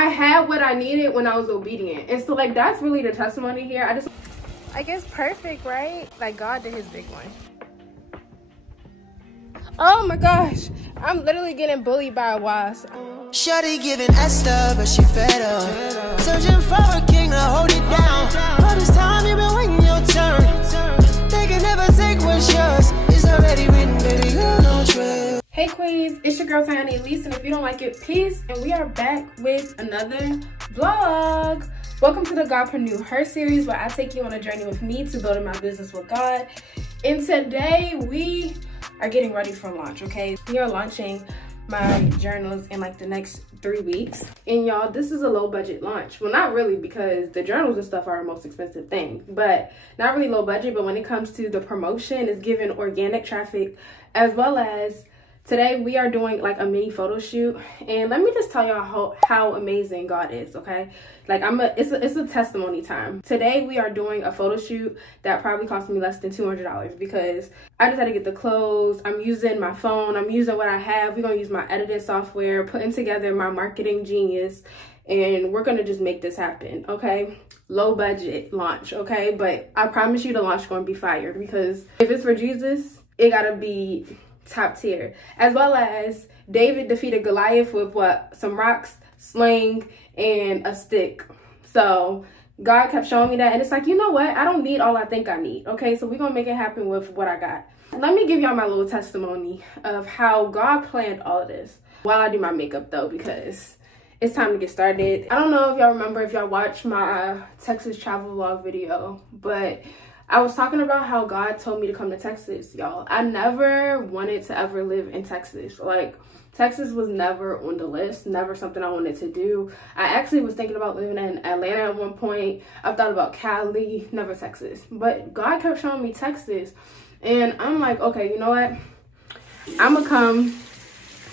I had what I needed when I was obedient. And so like that's really the testimony here. I guess perfect, right? Like God did his big one. Oh my gosh, I'm literally getting bullied by a wasp. Shawty giving Esther, but she fed up. Searching for a king to hold it down. All this time you been waiting your turn. They can never take what's yours. It's already written, baby, girl, don't trip. Hey queens, it's your girl Tiana Elise, and if you don't like it, peace. And we are back with another vlog. Welcome to the Godpreneuher series, where I take you on a journey with me to building my business with God. And today we are getting ready for launch, okay? We are launching my journals in like the next 3 weeks. And y'all, this is a low budget launch. Well, not really, because the journals and stuff are our most expensive thing, but not really low budget. But when it comes to the promotion, it's giving organic traffic, as well as today we are doing like a mini photo shoot. And let me just tell y'all how amazing God is, okay? Like it's a testimony time. Today we are doing a photo shoot that probably cost me less than $200 because I just had to get the clothes. I'm using my phone. I'm using what I have. We're gonna use my editing software, putting together my marketing genius, and we're gonna just make this happen, okay? Low budget launch, okay? But I promise you the launch is gonna be fired, because if it's for Jesus, it gotta be top tier. As well as David defeated Goliath with what? Some rocks, sling, and a stick. So God kept showing me that, and it's like, you know what? I don't need all I think I need, okay? So we're gonna make it happen with what I got. Let me give y'all my little testimony of how God planned all of this while I do my makeup though, because it's time to get started. I don't know if y'all remember, if y'all watched my Texas travel vlog video, but I was talking about how God told me to come to Texas, y'all. I never wanted to ever live in Texas. Like, Texas was never on the list, never something I wanted to do. I actually was thinking about living in Atlanta at one point. I thought about Cali, never Texas. But God kept showing me Texas. And I'm like, okay, you know what? I'm gonna come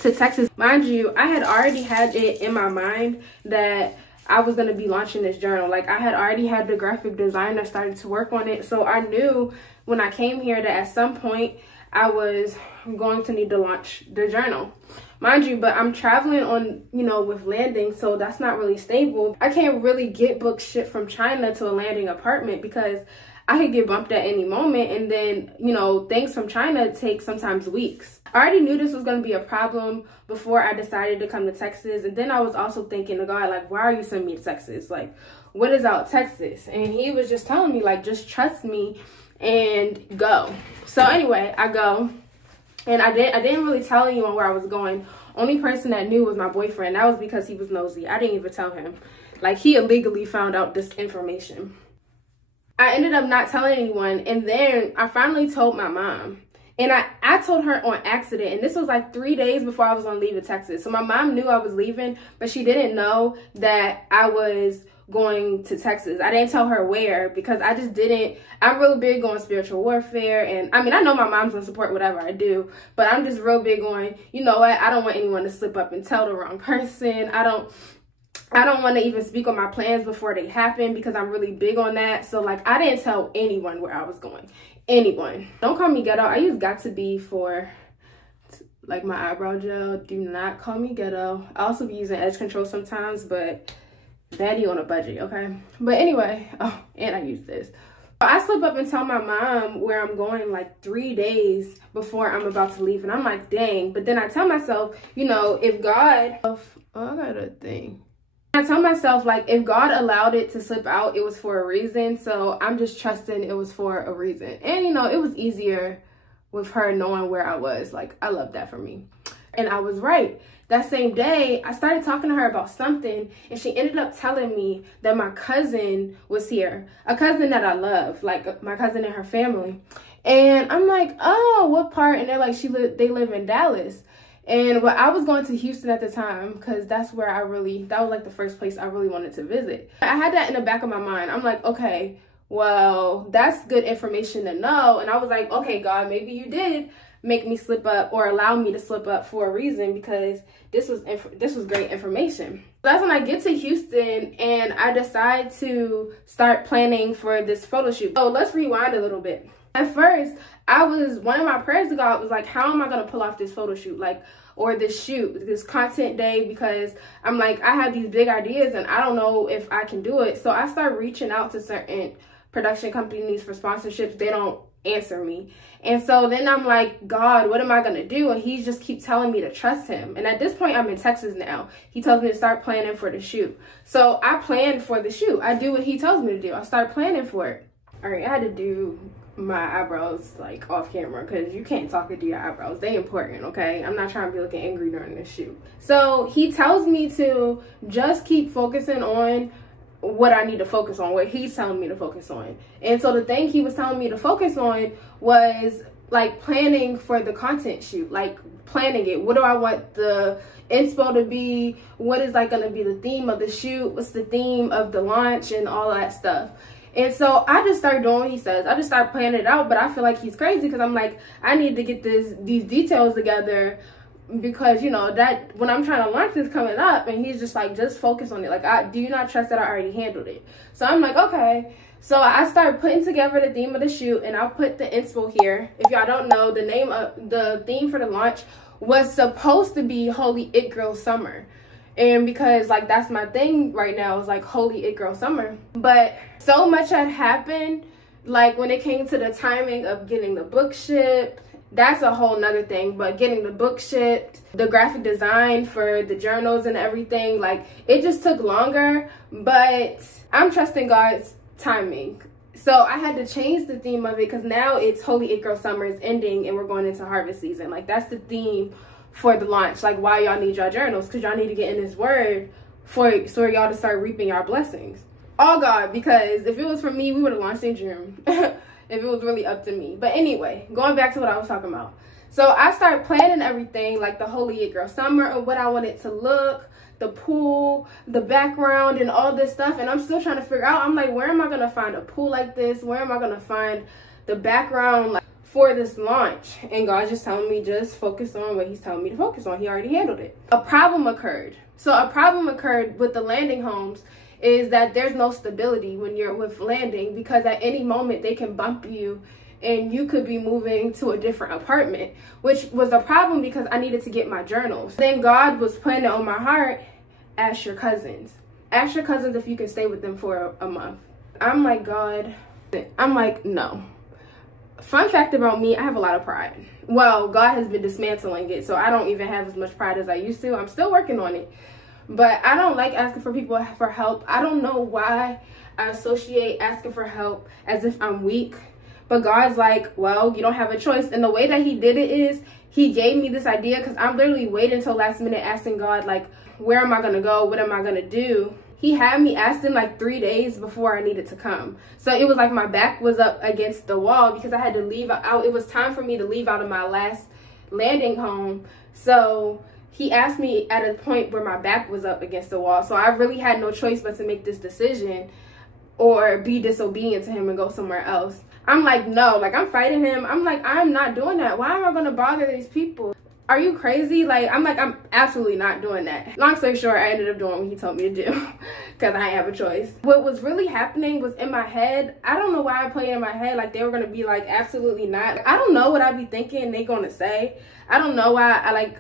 to Texas. Mind you, I had already had it in my mind that I was going to be launching this journal. Like, I had already had the graphic designer started to work on it. So I knew when I came here that at some point I was going to need to launch the journal. Mind you, but I'm traveling on, you know, with landing, so that's not really stable. I can't really get booked shit from China to a landing apartment, because I could get bumped at any moment, and then, you know, things from China take sometimes weeks. I already knew this was going to be a problem before I decided to come to Texas. And then I was also thinking to God, like, why are you sending me to Texas? Like, what is out Texas? And he was just telling me, like, just trust me and go. So anyway, I go, and I didn't really tell anyone where I was going. Only person that knew was my boyfriend. That was because he was nosy. I didn't even tell him. Like, he illegally found out this information. I ended up not telling anyone, and then I finally told my mom. And I told her on accident, and this was like 3 days before I was gonna leave to Texas. So my mom knew I was leaving, but she didn't know that I was going to Texas. I didn't tell her where, because I just didn't. I'm real big on spiritual warfare, and I mean, I know my mom's gonna support whatever I do, but I'm just real big on, you know what, I don't want anyone to slip up and tell the wrong person. I don't want to even speak on my plans before they happen, because I'm really big on that. So like, I didn't tell anyone where I was going. Anyone. Don't call me ghetto. I use got to be for like my eyebrow gel. Do not call me ghetto. I also be using edge control sometimes, but baddie on a budget, okay? But anyway, oh, and I use this. I slip up and tell my mom where I'm going like 3 days before I'm about to leave, and I'm like, dang. But then I tell myself, you know, if God, oh, I got a thing. I tell myself, like, if God allowed it to slip out, it was for a reason. So I'm just trusting it was for a reason. And, you know, it was easier with her knowing where I was. Like, I love that for me. And I was right. That same day, I started talking to her about something, and she ended up telling me that my cousin was here. A cousin that I love, like my cousin and her family. And I'm like, oh, what part? And they're like, they live in Dallas. And well, I was going to Houston at the time, because that's where that was like the first place I really wanted to visit. I had that in the back of my mind. I'm like, okay, well, that's good information to know. And I was like, okay, God, maybe you did make me slip up, or allow me to slip up for a reason, because this was great information. That's when I get to Houston and I decide to start planning for this photo shoot. So let's rewind a little bit. At first, one of my prayers to God was like, how am I going to pull off this photo shoot? Like, or this shoot, this content day, because I'm like, I have these big ideas and I don't know if I can do it. So I start reaching out to certain production companies for sponsorships. They don't answer me. And so then I'm like, God, what am I going to do? And he just keeps telling me to trust him. And at this point, I'm in Texas now. He tells me to start planning for the shoot. So I planned for the shoot. I do what he tells me to do. I start planning for it. All right, I had to do my eyebrows like off camera because you can't talk and do your eyebrows. They important, okay? I'm not trying to be looking angry during this shoot. So he tells me to just keep focusing on what I need to focus on, what he's telling me to focus on. And so the thing he was telling me to focus on was like planning for the content shoot, like planning it. What do I want the inspo to be? What is like going to be the theme of the shoot? What's the theme of the launch and all that stuff? And so I just started doing what he says. I just started planning it out, but I feel like he's crazy because I'm like, I need to get these details together because, you know, that when I'm trying to launch this coming up, and he's just like, just focus on it. Like, do you not trust that I already handled it? So I'm like, okay. So I started putting together the theme of the shoot, and I'll put the inspo here. If y'all don't know, the theme for the launch was supposed to be Holy It Girl Summer. And because like that's my thing right now is like Holy It Girl Summer. But so much had happened, like when it came to the timing of getting the book shipped. That's a whole nother thing, but getting the book shipped, the graphic design for the journals and everything, like it just took longer. But I'm trusting God's timing. So I had to change the theme of it because now it's Holy It Girl Summer is ending and we're going into harvest season. Like that's the theme for the launch, like why y'all need y'all journals, because y'all need to get in this word for y'all to start reaping y'all blessings. All God, because if it was for me, we would have launched in June. If it was really up to me. But anyway, going back to what I was talking about. So I started planning everything, like the Holy It Girl Summer and what I want it to look, the pool, the background and all this stuff. And I'm still trying to figure out, I'm like, where am I going to find a pool like this? Where am I going to find the background like for this launch? And God's just telling me just focus on what he's telling me to focus on. He already handled it. A problem occurred. So a problem occurred with the landing homes is that there's no stability when you're with landing, because at any moment they can bump you and you could be moving to a different apartment, which was a problem because I needed to get my journals. Then God was putting it on my heart, ask your cousins. Ask your cousins if you can stay with them for a month. I'm like, God, I'm like, no. Fun fact about me, I have a lot of pride. Well, God has been dismantling it, so I don't even have as much pride as I used to. I'm still working on it. But I don't like asking for people for help. I don't know why I associate asking for help as if I'm weak. But God's like, well, you don't have a choice. And the way that he did it is he gave me this idea, because I'm literally waiting until last minute asking God, like, where am I going to go? What am I going to do? He had me ask him like 3 days before I needed to come. So it was like my back was up against the wall because I had to leave out. It was time for me to leave out of my last landing home. So he asked me at a point where my back was up against the wall. So I really had no choice but to make this decision or be disobedient to him and go somewhere else. I'm like, no, like I'm fighting him. I'm like, I'm not doing that. Why am I going to bother these people? Are you crazy? Like, I'm like, I'm absolutely not doing that. Long story short, I ended up doing what he told me to do because I didn't have a choice. What was really happening was in my head. I don't know why I played in my head like they were going to be like, absolutely not. I don't know what I'd be thinking they going to say. I don't know why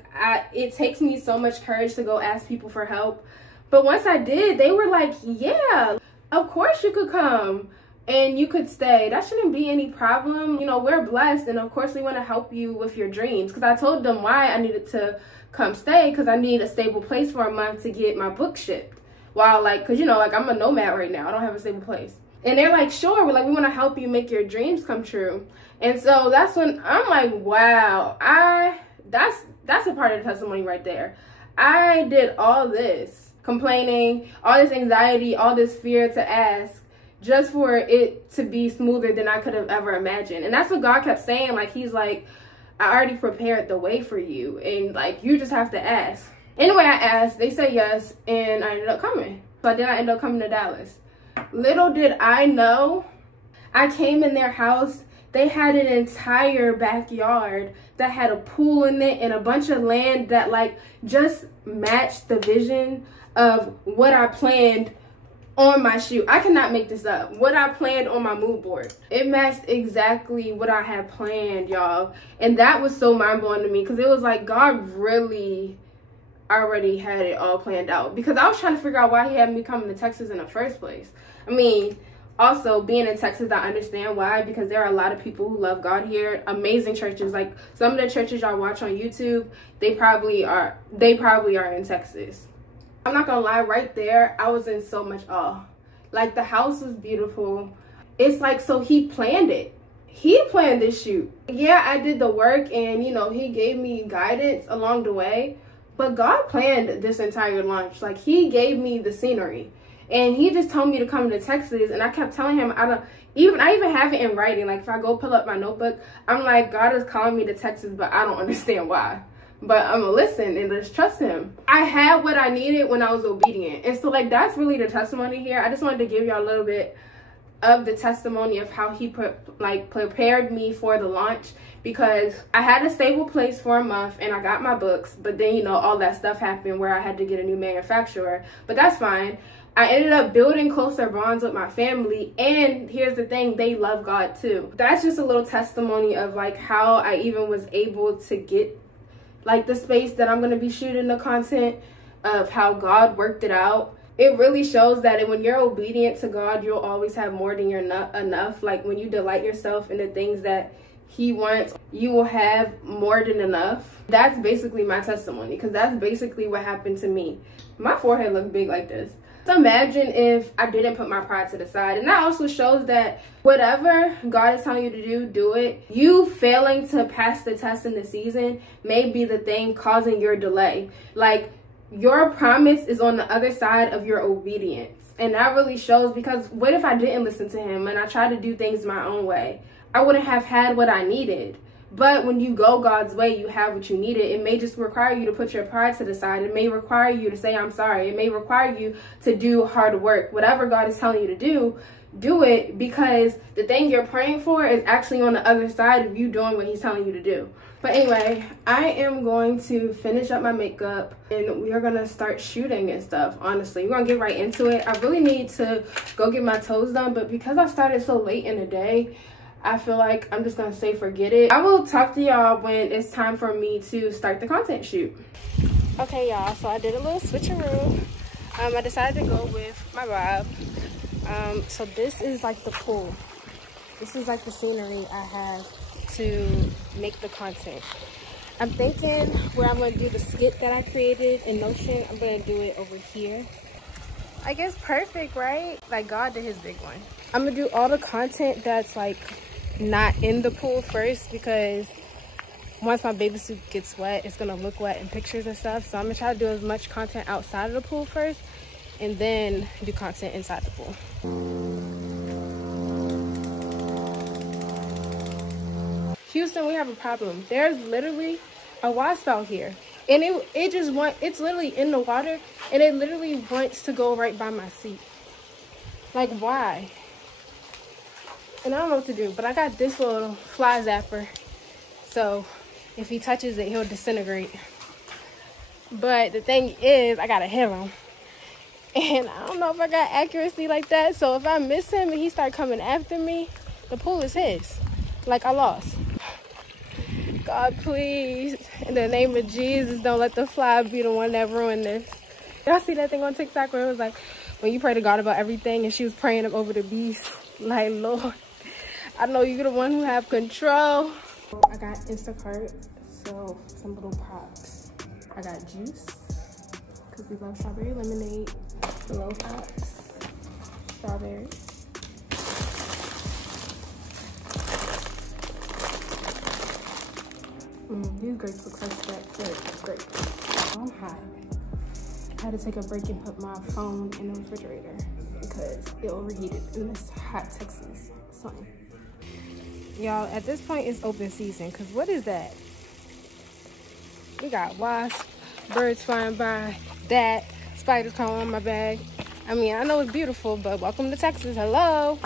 it takes me so much courage to go ask people for help. But once I did, they were like, yeah, of course you could come and you could stay. That shouldn't be any problem. You know, we're blessed, and of course we want to help you with your dreams. Because I told them why I needed to come stay, because I need a stable place for a month to get my book shipped. While like, because you know, like I'm a nomad right now. I don't have a stable place. And they're like, sure, we're like, we want to help you make your dreams come true. And so that's when I'm like, wow, that's a part of the testimony right there. I did all this complaining, all this anxiety, all this fear to ask, just for it to be smoother than I could have ever imagined. And that's what God kept saying. Like, he's like, I already prepared the way for you, and like, you just have to ask. Anyway, I asked, they said yes, and I ended up coming. So then I ended up coming to Dallas. Little did I know, I came in their house. They had an entire backyard that had a pool in it and a bunch of land that like just matched the vision of what I planned on my shoot. I cannot make this up. What I planned on my mood board, it matched exactly what I had planned, y'all. And that was so mind-blowing to me, because it was like God really already had it all planned out, because I was trying to figure out why he had me coming to Texas in the first place. I mean, also being in Texas, I understand why, because there are a lot of people who love God here. Amazing churches, like some of the churches y'all watch on YouTube, they probably are in Texas. I'm not gonna lie, right there, I was in so much awe. Like, the house was beautiful. It's like, so he planned it. He planned this shoot. Yeah, I did the work, and you know, he gave me guidance along the way, but God planned this entire launch. Like, he gave me the scenery, and he just told me to come to Texas, and I kept telling him, I even have it in writing. Like, if I go pull up my notebook, I'm like, God is calling me to Texas, but I don't understand why. But I'm gonna listen and just trust him. I had what I needed when I was obedient. And so, like, that's really the testimony here. I just wanted to give y'all a little bit of the testimony of how he prepared me for the launch, because I had a stable place for a month and I got my books, but then, you know, all that stuff happened where I had to get a new manufacturer, but that's fine. I ended up building closer bonds with my family, and here's the thing, they love God too. That's just a little testimony of like how I even was able to get like the space that I'm going to be shooting the content, of how God worked it out. It really shows that when you're obedient to God, you'll always have more than you're not enough. Like, when you delight yourself in the things that he wants, you will have more than enough. That's basically my testimony, because that's basically what happened to me. My forehead looked big like this. Imagine if I didn't put my pride to the side. And that also shows that whatever God is telling you to do, do it. You failing to pass the test in the season may be the thing causing your delay. Like, your promise is on the other side of your obedience. And that really shows, because what if I didn't listen to him and I tried to do things my own way? I wouldn't have had what I needed. But when you go God's way, you have what you needed. It may just require you to put your pride to the side. It may require you to say, I'm sorry. It may require you to do hard work. Whatever God is telling you to do it, because the thing you're praying for is actually on the other side of you doing what he's telling you to do. But anyway, I am going to finish up my makeup and we are going to start shooting and stuff. Honestly, we're going to get right into it. I really need to go get my toes done, but because I started so late in the day, I feel like I'm just gonna say forget it. I will talk to y'all when it's time for me to start the content shoot. Okay, y'all, so I did a little switcheroo. I decided to go with my Bob. So this is like the pool. This is like the scenery I have to make the content. I'm thinking where I'm gonna do the skit that I created in Notion, I'm gonna do it over here. I guess perfect, right? Like, God did his big one. I'm gonna do all the content that's like not in the pool first, because once my baby suit gets wet, it's gonna look wet in pictures and stuff. So I'm gonna try to do as much content outside of the pool first, and then do content inside the pool. Houston, we have a problem. There's literally a wasp out here, and it's literally in the water, and it literally wants to go right by my seat. Like, why? And I don't know what to do, but I got this little fly zapper, so if he touches it, he'll disintegrate. But the thing is, I gotta hit him, and I don't know if I got accuracy like that. So if I miss him and he start coming after me, the pool is his. Like, I lost. God, please, in the name of Jesus, don't let the fly be the one that ruined this. Y'all see that thing on TikTok where it was like, when you pray to God about everything, and she was praying him over the beast? Like, Lord, I know you're the one who have control. I got Instacart, so some little props. I got juice, because we love strawberry lemonade. Below props, strawberry. These grapes look like that good grapes. I'm hot. I had to take a break and put my phone in the refrigerator because it overheated in this hot Texas sun. Y'all, at this point, it's open season, because what is that? We got wasps, birds flying by, that, spiders crawling on my bag. I mean, I know it's beautiful, but welcome to Texas. Hello.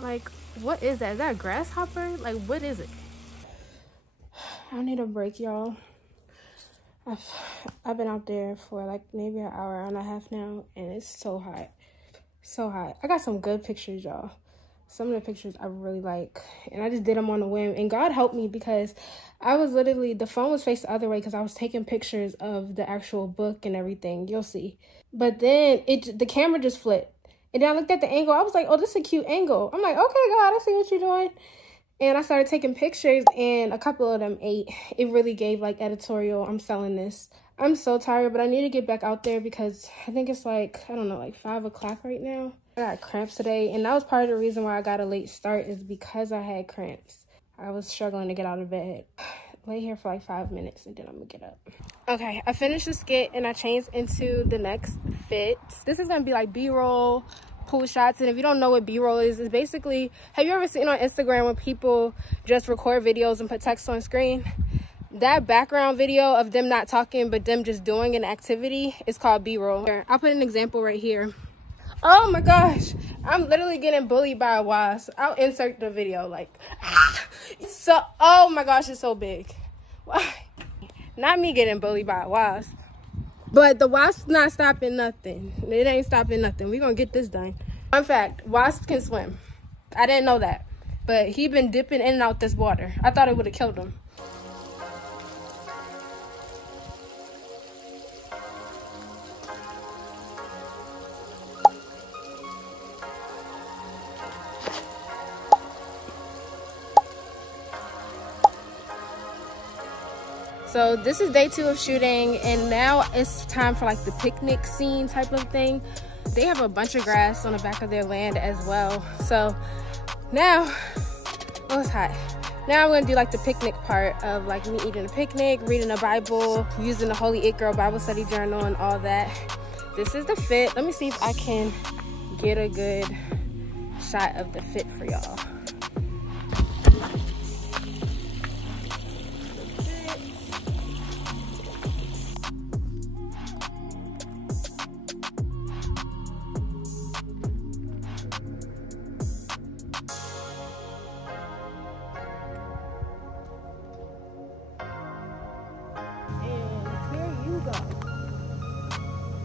Like, what is that? Is that a grasshopper? Like, what is it? I need a break, y'all. I've been out there for like maybe an hour and a half now, and it's so hot. So hot. I got some good pictures, y'all. Some of the pictures I really like, and I just did them on a whim, and God helped me because I was literally, the phone was faced the other way because I was taking pictures of the actual book and everything. You'll see. But then the camera just flipped, and then I looked at the angle. I was like, oh, this is a cute angle. I'm like, okay, God, I see what you're doing. And I started taking pictures, and a couple of them ate. It really gave like editorial, I'm selling this. I'm so tired, but I need to get back out there because I think it's like, I don't know, like 5 o'clock right now. I got cramps today, and that was part of the reason why I got a late start, is because I had cramps. I was struggling to get out of bed. Lay here for like 5 minutes, and then I'm gonna get up. Okay, I finished the skit, and I changed into the next fit. This is gonna be like B-roll, pool shots, and if you don't know what B-roll is, it's basically, have you ever seen on Instagram when people just record videos and put text on screen? That background video of them not talking but them just doing an activity is called B-roll. I'll put an example right here. Oh my gosh, I'm literally getting bullied by a wasp. I'll insert the video like, so, oh my gosh, it's so big. Why? Not me getting bullied by a wasp. But the wasp's not stopping nothing. It ain't stopping nothing. We're gonna get this done. Fun fact, wasps can swim. I didn't know that. But he been dipping in and out this water. I thought it would have killed him. So this is day 2 of shooting, and now it's time for like the picnic scene type of thing. They have a bunch of grass on the back of their land as well. So now, oh, it's hot. Now I'm gonna do like the picnic part of like me eating a picnic, reading a Bible, using the Holy It Girl Bible study journal and all that. This is the fit. Let me see if I can get a good shot of the fit for y'all.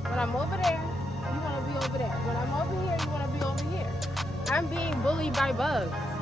When I'm over there, you want to be over there. When I'm over here, you want to be over here. I'm being bullied by bugs.